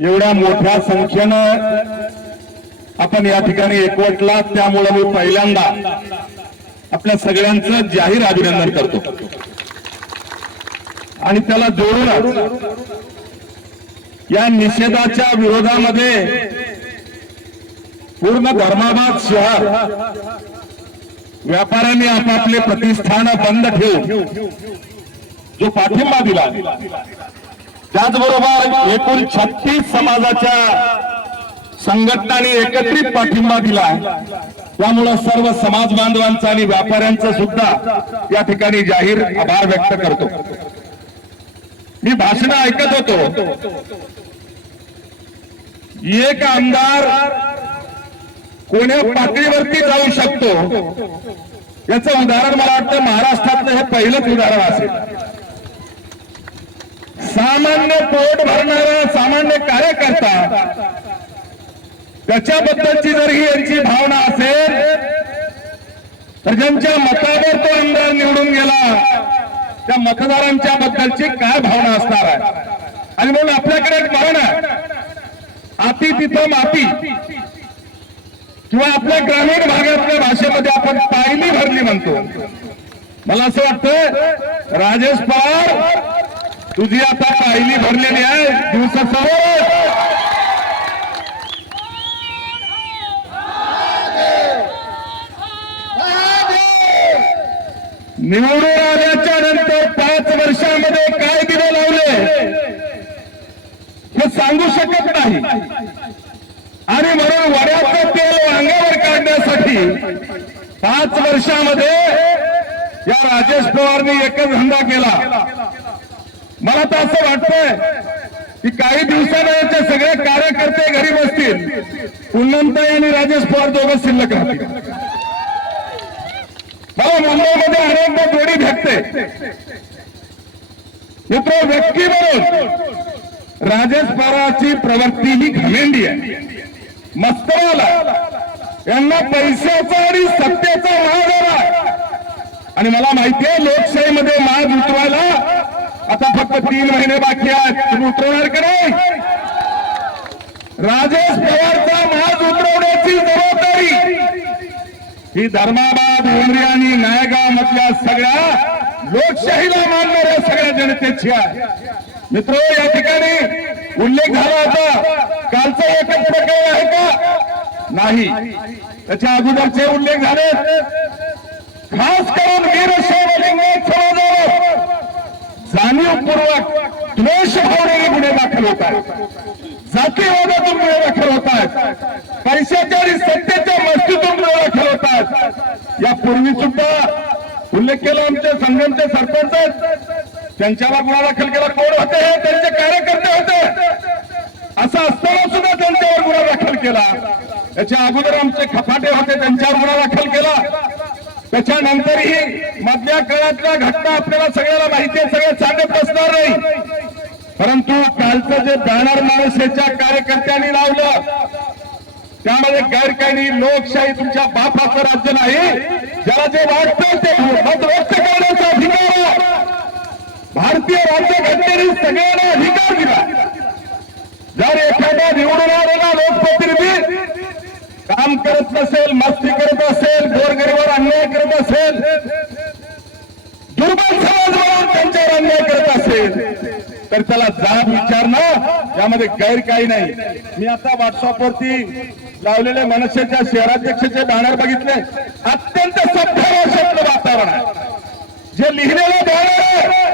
एवढ्या मोठ्या संख्येनं आपण या ठिकाणी एकवटला त्यामुळे मी पहिल्यांदा आपल्या सगळ्यांचं जाहीर अभिनंदन करतो. आणि त्याला जोडून या निषेधाच्या विरोधामध्ये पूर्ण धर्माबाद शहर व्यापाऱ्यांनी आपापले प्रतिष्ठान बंद ठेवून जो पाठिंबा दिला त्याचबरोबर एकूण छत्तीस समाजाच्या संघटनांनी एकत्रित पाठिंबा दिला त्यामुळं सर्व समाज बांधवांचा आणि व्यापाऱ्यांचा सुद्धा या ठिकाणी जाहीर आभार व्यक्त करतो. मी भाषण ऐकत होतो. एक आमदार कोण्या पातळीवरती जाऊ शकतो? याचं उदाहरण मला वाटतं महाराष्ट्रातलं हे पहिलंच उदाहरण असेल. सामान्य पोट भरणारा सामान्य कार्यकर्ता त्याच्याबद्दलची जर ही यांची भावना असेल तर ज्यांच्या मतावर तो आमदार निवडून गेला त्या मतदारांच्या बद्दलची काय भावना असणार आहे? आणि म्हणून आपल्याकडे एक म्हण आहे. अति तिथं माती. किंवा आपल्या ग्रामीण भागातल्या भाषेमध्ये आपण पायली भरली म्हणतो. मला असं वाटतं राजेश पवार तुझी आता पायली भरलेली आहे. दिवसासमोर निवडून आल्याच्यानंतर पाच वर्षामध्ये काय दिवे लावले? हे सांगू शकत नाही. आणि म्हणून वड्याचं तेल अंगावर काढण्यासाठी पाच वर्षामध्ये या राजेश पवारनी एकच धंदा केला. मला तर असं वाटतंय की काही दिवसांना याचे सगळे कार्यकर्ते घरी बसतील. पुन्नंताई आणि राजेश पवार दोघं शिल्लक राहतील. मला मुंबईमध्ये अनेकदा जोडी भेटते. मित्र व्यक्ती म्हणून राजेश पवाराची प्रवृत्ती ही घमेंडी आहे. मस्तवाला यांना पैशाचा आणि सत्तेचा माज आला आणि मला माहिती आहे लोकशाहीमध्ये माज उतरवायला आता फक्त तीन महिने बाकी आहेत. तुम्ही उतरवणार का नाही? राजेश पवारचा माज उतरवण्याची जबाबदारी. ही धर्माबाद उमरी आणि नायगाव मधल्या सगळ्या लोकशाहीला मानणाऱ्या सगळ्या जनतेची आहे. मित्र या ठिकाणी उल्लेख झाला होता कालचा एकच प्रकार आहे का? नाही. त्याच्या अगोदरचे उल्लेख झाले खास करून जाणीवपूर्वक द्वेष भावनेने गुन्हे दाखल होत आहेत. जातीवादातून गुन्हे दाखल होत आहेत. पैशाच्या आणि सत्तेच्या मस्तीतून गुन्हे दाखल होत आहेत. यापूर्वी सुद्धा उल्लेख केला आमच्या संघांचे सरपंच आहेत. त्यांच्यावर गुन्हा दाखल केला. कोण होते? हे त्यांचे कार्यकर्ते होते. असं असताना सुद्धा त्यांच्यावर गुन्हा दाखल केला. त्याच्या अगोदर आमचे खपाटे होते. त्यांच्यावर गुन्हा दाखल केला. त्याच्यानंतरही मधल्या काळातल्या घटना आपल्याला सगळ्याला माहिती आहे सगळे सांगत बसणार नाही. परंतु कालचं जे बॅनर मनसेच्या कार्यकर्त्यांनी लावलं त्यामध्ये गैर काही लोकशाही तुमच्या बापाचं राज्य नाही. ज्याला जे वाटतं ते मत व्यक्त करण्याचा अधिकार आहे. भारतीय राज्यघटनेने सगळ्यांना अधिकार दिला. जर एखादा निवडून आलेला लोकप्रतिनिधी काम करत नसेल मस्ती करत असेल गोरगरीवर अन्याय करत असेल दुर्बल समाज म्हणून त्यांच्यावर अन्याय करत असेल तर त्याला जाब विचारणं यामध्ये गैर काही नाही. मी आता व्हॉट्सअपवरती लावलेले मनसेच्या शहराध्यक्षाचे बॅनर बघितले. अत्यंत सभ्य भाषेतलं वातावरण आहे. जे लिहिलेलं बॅनर आहे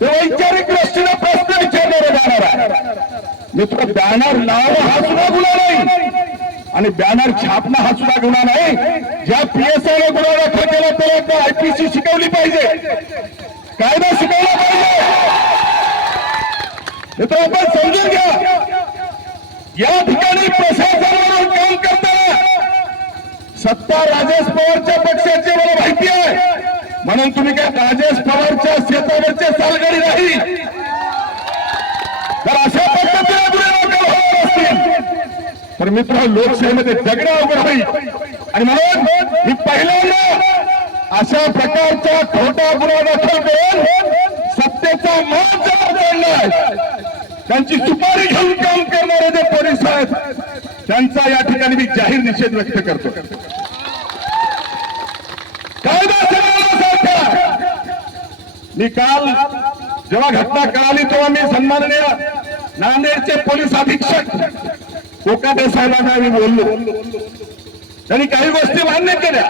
ते वैचारिक दृष्टीने प्रश्न विचारणारे बॅनर आहे. मित्र बॅनर लावणं हा सुद्धा गुन्हा नाही. आणि बॅनर छापणं हा सुद्धा गुन्हा नाही. ज्या पीएसआयने गुन्हा दाखल केला त्याला आयपीसी शिकवली पाहिजे. कायदा शिकवला पाहिजे. मित्र आपण समजून घ्या. या ठिकाणी प्रशासन म्हणून काम करताना सत्ता राजेश पवारच्या पक्षाची मला माहिती आहे. म्हणून तुम्ही काय राजेश पवारच्या शेतावरचे सालगडी नाही? तर अशा पद्धतीने गुन्हे असतील. तर मित्र लोकशाहीमध्ये जगणं अवघड होईल आणि म्हणून मी पहिल्यांदा अशा प्रकारचा खोटा गुन्हा दाखल करून सत्तेचा मान जर जोडलाय त्यांची सुपारी घेऊन काम करणारे जे पोलीस आहेत त्यांचा या ठिकाणी मी जाहीर निषेध व्यक्त करतो. कायदा सरकार मी काल जेव्हा घटना कळाली तेव्हा मी सन्माननीय नांदेडचे पोलीस अधीक्षक कोकाटे साहेबांना मी बोललो. त्यांनी काही गोष्टी मान्य केल्या.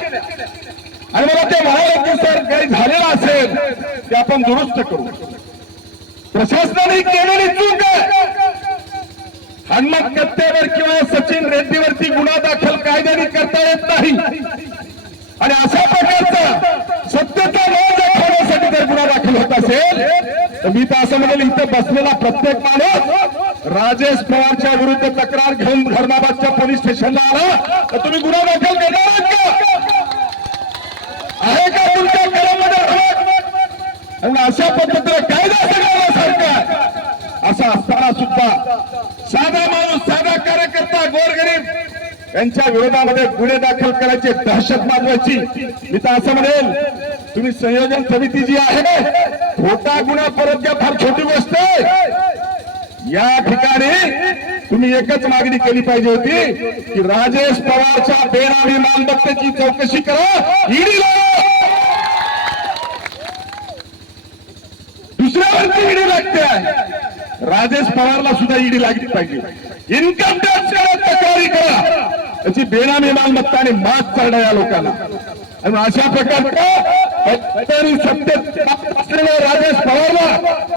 आणि मला ते म्हणाले की सर काही झालेलं असेल ते आपण दुरुस्त करू. प्रशासनाने केलेली चूक आहे. हनुमत कत्तेवर किंवा सचिन रेड्डीवरती गुन्हा दाखल कायद्याने करता येत नाही. आणि अशा प्रकारचा सत्यता न दाखवण्यासाठी जर गुन्हा दाखल होत असेल तर मी तर असं म्हणेल इथं बसलेला प्रत्येक माणूस राजेश पवारच्या विरुद्ध तक्रार घेऊन धर्माबादच्या पोलीस स्टेशनला आला तर तुम्ही गुन्हा दाखल करणार का? आहे का तुमच्या घरामध्ये अशा पद्धतीने कायदा सरकार असा असताना सुद्धा साधा माणूस साधा कार्यकर्ता गोरगरीब यांच्या विरोधामध्ये गुन्हे दाखल करायचे दहशत माजवायची मी तर असं म्हणेल तुम्ही संयोजन समिती जी आहे खोटा गुन्हा परत घ्या फार छोटी गोष्ट या ठिकाणी तुम्ही एकच मागणी केली पाहिजे होती की राजेश पवारच्या बेनामी मालमत्तेची चौकशी करा. ईडी दुसऱ्यावरती ईडी लागते. आहे राजेश पवारला सुद्धा ईडी लागली पाहिजे. इन्कम टॅक्स तक्रारी करा. त्याची बेनामी मालमत्ता आणि मात चढणं या लोकांना. आणि अशा प्रकारचं सत्तेत असलेल्या राजेश पवारला